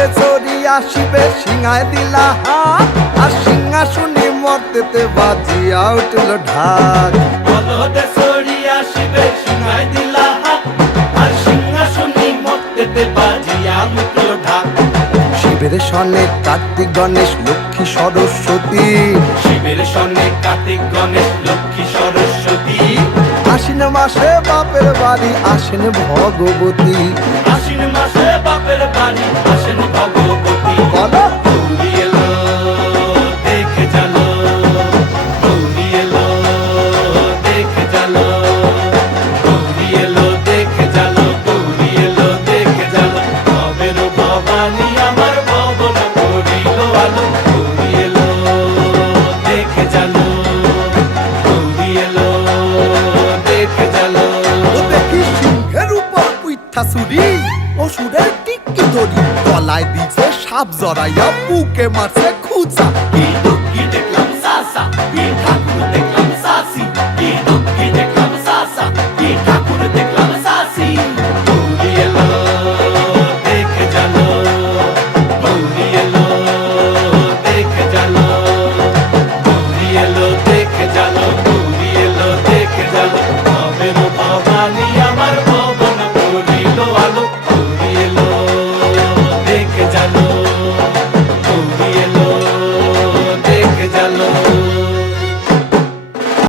বলদে চরি আসিবে সিংহায় দিলা হাত আর সিংহাসনে মর্তেতে বাজিয়া উঠল ঢাক বলদে চরি আসিবে সিংহায় দিলা হাত আর সিংহাসনে মর্তেতে বাজিয়া উঠল ঢাক শিবের সনে কার্তিক গণেশ লক্ষ্মী সরস্বতী শিবের সনে কার্তিক গণেশ লক্ষ্মী সরস্বতী আশ্বিন মাসে বাপের বাড়ি আসেন ভগবতী আশ্বিন মাসে বাপের বাড়ি আসেন ভগবতী বলো গৌরী এলো দেখে জানো গৌরী এলো দেখে জানো গৌরী এলো দেখে জানো গৌরী এলো দেখে জানো ভবের ভবানী আমার ভবন করিল আলো গৌরী এলো দেখে জানো গৌরী এলো দেখে জানো ও দেখি সিংহের উপর উইঠা চুরি অসুরের টিকি ধরি গলায় দিছে সাপ জড়াইয়া বুকে মারছে খুঁচা কিন্তু